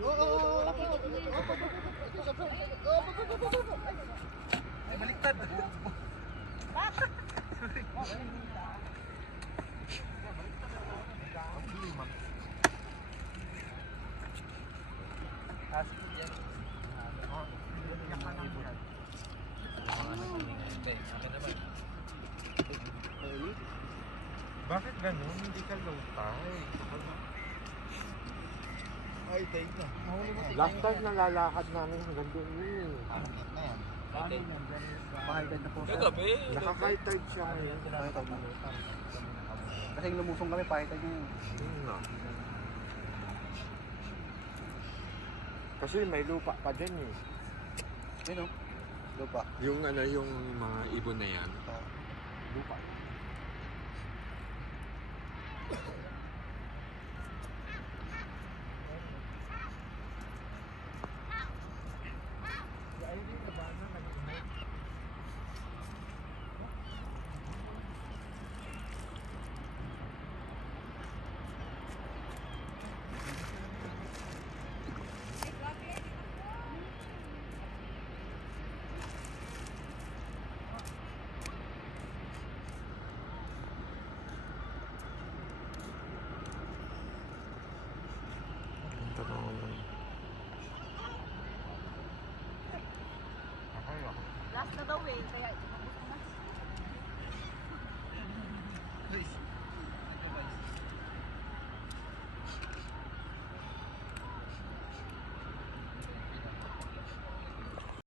Ay, baliktad. Bakit ganun? Hindi ka lutay. Ay, tayo na. Last time nalalakad namin hanggang doon eh. Na yan. Pakahitid na po. Kagabi. Nakaka-tide siya ngayon. Pakahitid na. Kasi lumusong kami, pakahitid niya yun. Yun na. Kasi may lupa pa din eh. Yun o. Lupa. Yung ano, yung mga ibon na yan. Lupa. Last na daw eh, kaya